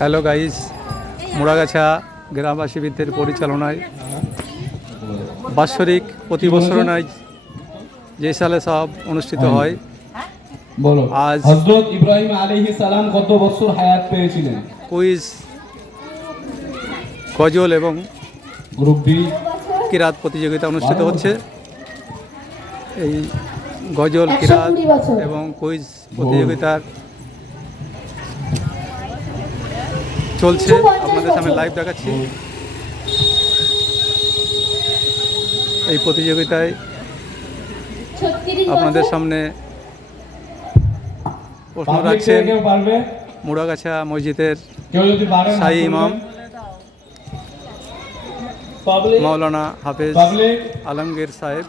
Hello guys Muragacha গ্রামবাসীদের পরিচালনায় বাৎসরিক প্রতি বছর নয় যে সালে সব অনুষ্ঠিত হয়। বলো। আজ- হজরত ইব্রাহিম আলাইহিস সালাম কত বছর হায়াত পেয়েছিলেন? কুইজ গজল এবং গ্রুপ বি কিরাত প্রতিযোগিতা অনুষ্ঠিত হচ্ছে। এই গজল কিরাত এবং কুইজ প্রতিযোগিতার চলছে। আপনাদের সামনে লাইভ দেখাচ্ছি। এই প্রতিযোগিতায় আপনাদের সামনে প্রশ্ন রাখছেন মুড়াগাছা মসজিদের শাহী ইমাম মাওলানা হাফেজ আলমগীর সাহেব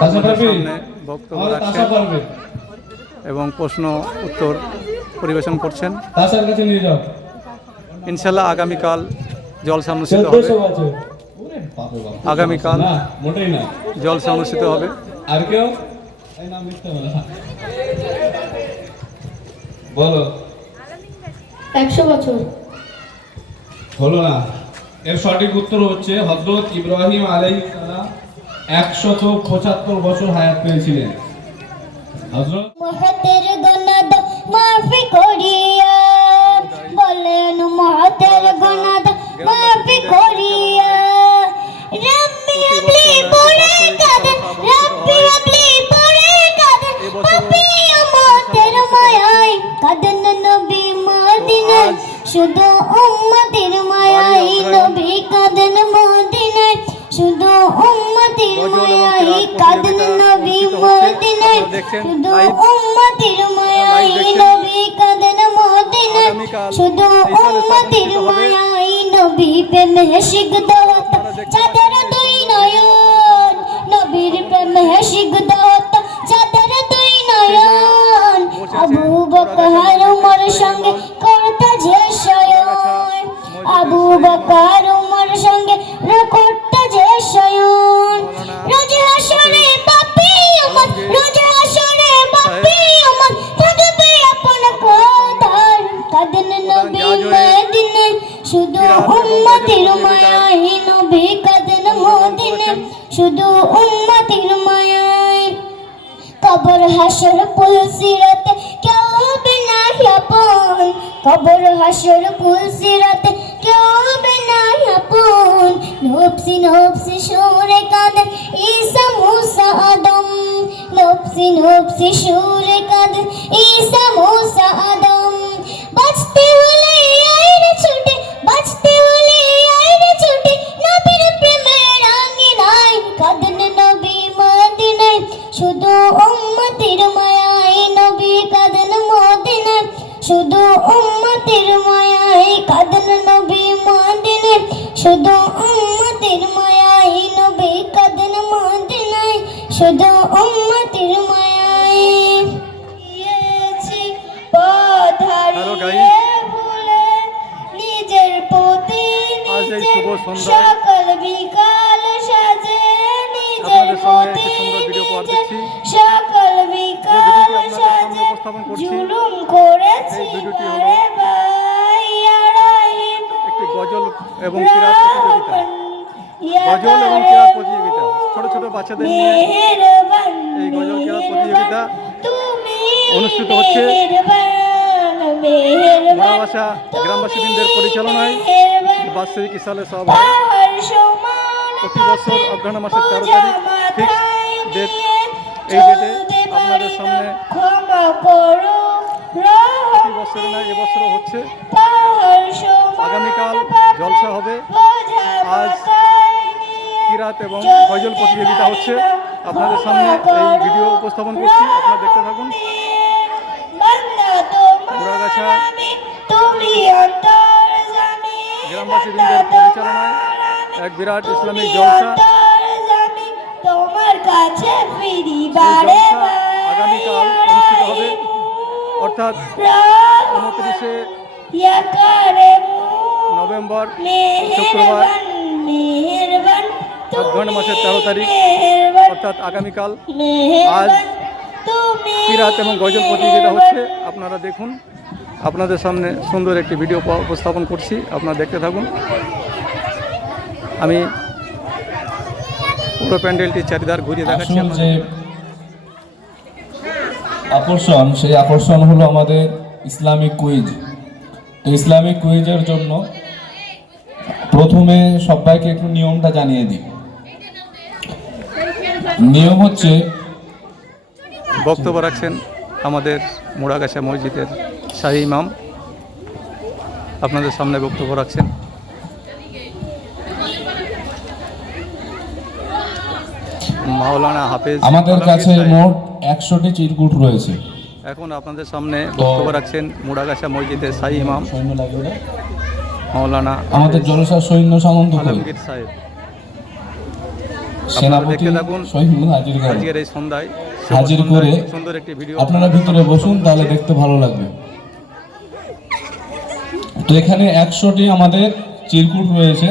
পারবে সামনে বক্তব্য রাখছেন এবং প্রশ্ন উত্তর পরিবেশন করছেন তাসার কাছে নিয়ে যাও ইনশাল্লাহ আগামীকাল জলসা অনুষ্ঠিত হবে। আগামীকাল। না মোটেই না। জলসা অনুষ্ঠিত হবে। আর কেউ। বলো। একশো বছর। হলো না। এর সঠিক উত্তর হচ্ছে হজরত ইব্রাহিম আলাইহিস সালাম একশত পঁচাত্তর বছর হায়াত পেয়েছিলেন। হজরত মহতের গনাদ মাফি করিয়া শুধু উম্মতের মায়াই নবী কাদেন মদিনায়। শুধু উম্মতের মায়াই কাদেন নবী মদিনায়। শুধু উম্মতের মায়াই নবী কাদেন মদিনায়। শুধু উম্মতের মায়াই নবী প্রেমে সিগদ চাদর দুই নয়ন নবীর প্রেমে সিগদ চাদর দুই নয়ন আবু বকর উমর সঙ্গে আবু বকর উমর সঙ্গে করতে যে শয়ন। রোজ হাসরে পাপি উমর, রোজ হাসরে পাপি উমর, থাকবে আপন কোদার কাদন নবী মদিনে, শুধু উম্মতের মায়াই নবী কাদন মদিনে, শুধু উম্মতের মায়াই কবর হাসর পুল সিরাতে কেউ হবে কবর হাসর পুল সিরাতে কেউ হবে না আপন নফসি নফসি সুরে কাঁদেন ঈসা মুসা আদম নফসি নফসি সুরে কাঁদেন ঈসা মুসা আদম বাঁচতে হলে আইরে ছুটে শুভ বিকাল সাজে নিজের বিকাল। জুলুম করেছি আরে ভাই আরাইম একটি গজল এবং কিরাত প্রতিযোগিতা। গজল এবং কিরাত প্রতিযোগিতা। ছোট ছোট বাচ্চাদের নিয়ে এই গজল কিরাত প্রতিযোগিতা তুমি অনুষ্ঠিত হচ্ছে। মেহেরবান মেহেরবান গ্রামবাসীদের পরিচালনায়। বাৎসরিক সালে সব হয় প্রতি বছর অগ্রহণ মাসের তেরো তারিখ ফিক্স ডেট এই ডেটে আপনাদের সামনে প্রতি বছর না এবছরও হচ্ছে। আগামীকাল জলসা হবে। আজ কিরাত এবং গজল প্রতিযোগিতা হচ্ছে। আপনাদের সামনে এই ভিডিও উপস্থাপন করছি। আপনারা দেখতে থাকুন। ঘোড়াগাছা গ্রামবাসীদের পরিচালনায় এক বিরাট ইসলামিক জলসা। আগামীকাল অনুষ্ঠিত হবে অর্থাৎ উনত্রিশে নভেম্বর শুক্রবার মেহেরবান অগ্রহণ মাসের তেরো তারিখ অর্থাৎ আগামীকাল। আজ কিরাত এবং গজল প্রতিযোগিতা হচ্ছে আপনারা দেখুন। আপনাদের সামনে সুন্দর একটি ভিডিও উপস্থাপন করছি। আপনারা দেখতে থাকুন। আমি পুরো প্যান্ডেলটি চারিদার ঘুরিয়ে দেখাচ্ছি যে আকর্ষণ সেই আকর্ষণ হলো আমাদের ইসলামিক কুইজ। তো ইসলামিক কুইজের জন্য প্রথমে সবাইকে একটু নিয়মটা জানিয়ে দিই। নিয়ম হচ্ছে বক্তব্য রাখছেন আমাদের মোড়াগাছা মসজিদের শাহী ইমাম আপনাদের সামনে বক্তব্য রাখছেন। মাওলানা হাফেজ আমাদের কাছে মোট একশোটি চিরকুট রয়েছে। এখন আপনাদের সামনে বক্তব্য রাখছেন মোড়াগাছা মসজিদের শাহী ইমাম? মাওলানা আমাদের জলসার সৈন্য সামন্ত সাহেব। সেনাপতি আজকের এই সন্ধ্যায়। হাজির করে সুন্দর একটি ভিডিও আপনারা ভিতরে বসুন তাহলে দেখতে ভালো লাগবে। তো এখানে একশোটি আমাদের চিরকুট রয়েছে।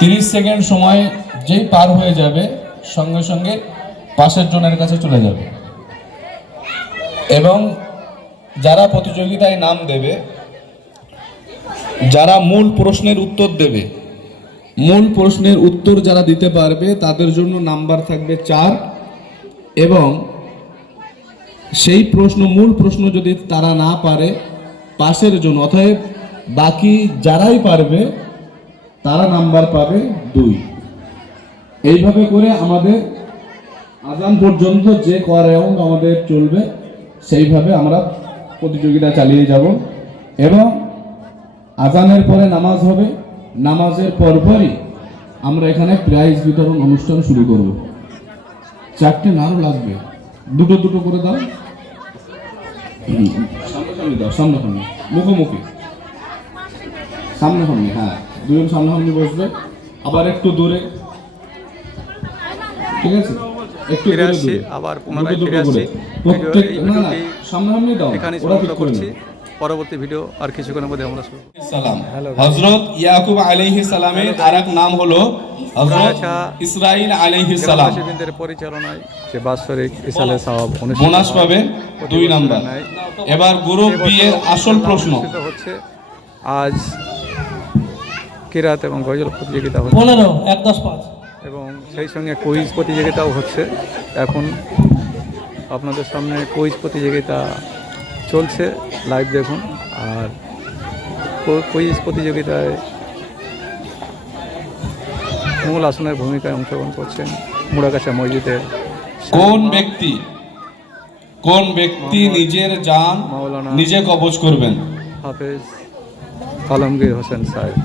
তিরিশ সেকেন্ড সময় যেই পার হয়ে যাবে, সঙ্গে সঙ্গে পাশের জনের কাছে চলে যাবে। এবং যারা প্রতিযোগিতায় নাম দেবে, যারা মূল প্রশ্নের উত্তর দেবে, মূল প্রশ্নের উত্তর যারা দিতে পারবে, তাদের জন্য নাম্বার থাকবে চার এবং সেই প্রশ্ন, মূল প্রশ্ন যদি তারা না পারে, পাশের জন্য অতএব বাকি যারাই পারবে, তারা নাম্বার পাবে দুই। এইভাবে করে আমাদের আজান পর্যন্ত যে ক রাউন্ড আমাদের চলবে, সেইভাবে আমরা প্রতিযোগিতা চালিয়ে যাব এবং আজানের পরে নামাজ হবে। নামাজের পরপরই আমরা এখানে প্রাইজ বিতরণ অনুষ্ঠান শুরু করব। চারটে নাড়ু লাগবে। দুটো দুটো করে দাও। সামনাসামনি দাও সামনাসামনি মুখোমুখি। সামনাসামনি হ্যাঁ দুজন সামনাসামনি বসবে। আবার একটু দূরে। ঠিক আছে? একটু ফিরে আসছি আবার পুনরায় ফিরে আসছি। প্রত্যেক না সামনাসামনি দাও এখানে ওরা ঠিক করে। পরবর্তী ভিডিও আর কিছুক্ষণের মধ্যে আমরা শুরু সালাম। হযরত ইয়াকুব আলাইহিস সালামের আরেক নাম হলো হযরত ইসরাইল আলাইহিস সালাম। গ্রামবাসীবৃন্দের পরিচালনায় যে বাৎসরিক ইসালে সাহাব বোনাস। পাবেন দুই নাম্বার। এবার গ্রুপ বি এর আসল প্রশ্ন। হচ্ছে আজ কিরাত এবং গজল প্রতিযোগিতা হচ্ছে। পনেরো এক দশ পাঁচ। এবং সেই সঙ্গে কুইজ প্রতিযোগিতাও হচ্ছে। এখন আপনাদের সামনে কুইজ প্রতিযোগিতা চলছে লাইভ দেখুন। আর কুইজ প্রতিযোগিতায় মূল আসনের ভূমিকায় অংশগ্রহণ করছেন মুড়াকাছা মসজিদের কোন ব্যক্তি? কোন ব্যক্তি নিজের মাওলানা। নিজে কবজ করবেন? হাফেজ আলমগীর হোসেন সাহেব।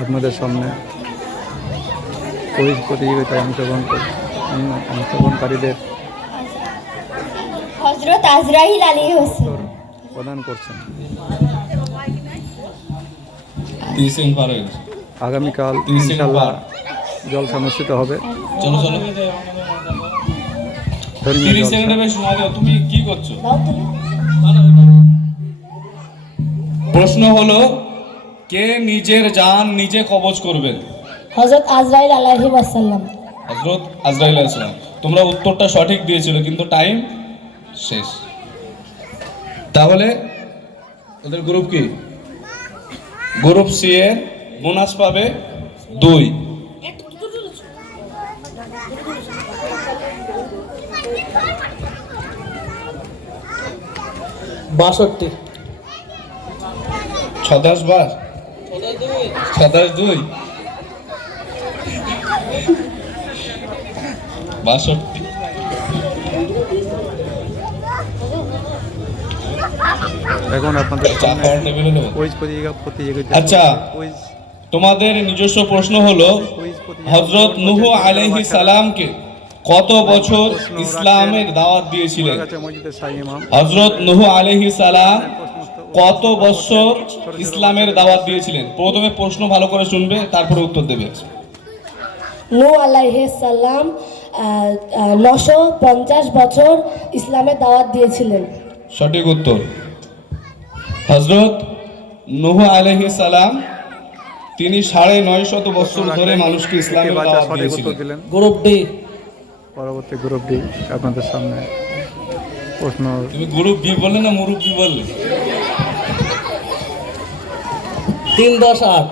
আপনাদের সামনে কুইজ প্রতিযোগিতায় অংশগ্রহণ কর অংশগ্রহণকারীদের হজরত আজরাইল আলী হোসেন। প্রদান করছেন। আগামীকাল ইনশাল্লাহ। জলসা অনুষ্ঠিত হবে। প্রশ্ন হলো কে নিজের জান নিজে কবজ করবেন হজরত আজরাইল ওয়াসাল্লাম হজরত আজরাইল আলাইহিসসালাম তোমরা উত্তরটা সঠিক দিয়েছিল কিন্তু টাইম শেষ। তাহলে ওদের গ্রুপ কি? গ্রুপ সি এর বোনাস পাবে দুই। বাষট্টি। ছদাস বার? ছদাস দুই। বাষট্টি। এখন আপনাদের কুইজ প্রতিযোগিতা প্রতিযোগিতা আচ্ছা। তোমাদের নিজস্ব প্রশ্ন হলো হজরত নুহু আলাইহি সালামকে কত বছর ইসলামের দাওয়াত দিয়েছিলেন? হজরত নুহু আলাইহি সালাম কত বছর ইসলামের দাওয়াত দিয়েছিলেন? প্রথমে প্রশ্ন ভালো করে শুনবে তারপরে উত্তর দেবে। নূ আলাইসাল্লাম নশো পঞ্চাশ বছর ইসলামের দাওয়াত দিয়েছিলেন। সঠিক উত্তর। হজরত নুহু আলাইহি সালাম তিনি সাড়ে নয় শত বছর ধরে মানুষকে ইসলামের দাওয়াত দিয়েছিলেন। দিলেন? Group D. পরবর্তী গ্রুপটি আপনাদের সামনে প্রশ্ন। তুমি গ্রুপ বি বললে না মুরব্বি বললে? তিন দশ আট।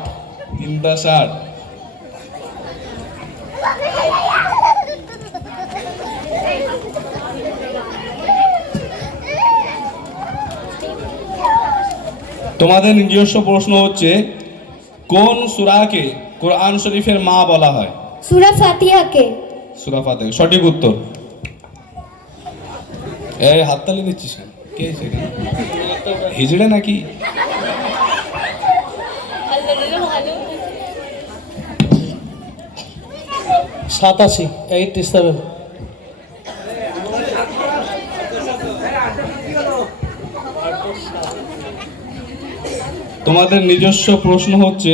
তিন দশ আট। তোমাদের নিজস্ব প্রশ্ন হচ্ছে কোন সুরাকে কোরআন শরীফের মা বলা হয়? সুরা ফাতিহাকে। সুরা ফাতিহা সঠিক উত্তর। এই হাততালি দিচ্ছিস কেন? কে সেখানে হিজড়ে নাকি? সাতাশি এইটটি সেভেন তোমাদের নিজস্ব প্রশ্ন হচ্ছে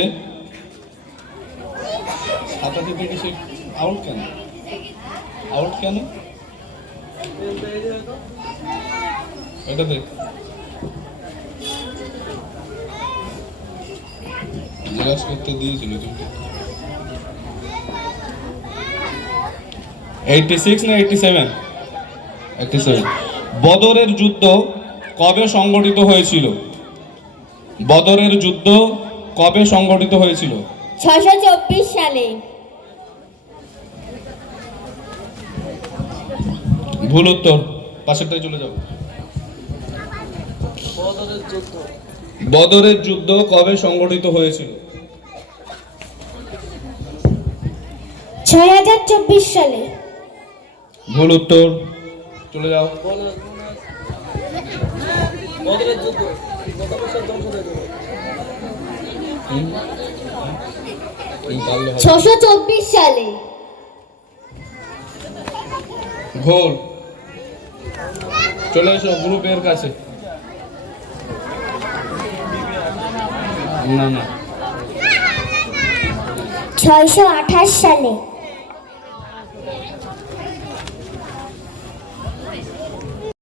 আউট কেন? আউট কেন? এটা জিজ্ঞাসা করতে সিক্স না সেভেন সেভেন বদরের যুদ্ধ কবে সংগঠিত হয়েছিল? বদরের যুদ্ধ কবে সংগঠিত হয়েছিল? ছশো চব্বিশ সালে। ভুল উত্তর। পাশেরটাই চলে যাও। বদরের যুদ্ধ কবে সংগঠিত হয়েছিল? ছয় হাজার চব্বিশ সালে। ভুল উত্তর। চলে যাও। পারলে হবে। ছশো চব্বিশ সালে। ভুল চলে এসো গ্রুপের কাছে। না না। ছয়শো আঠাশ সালে।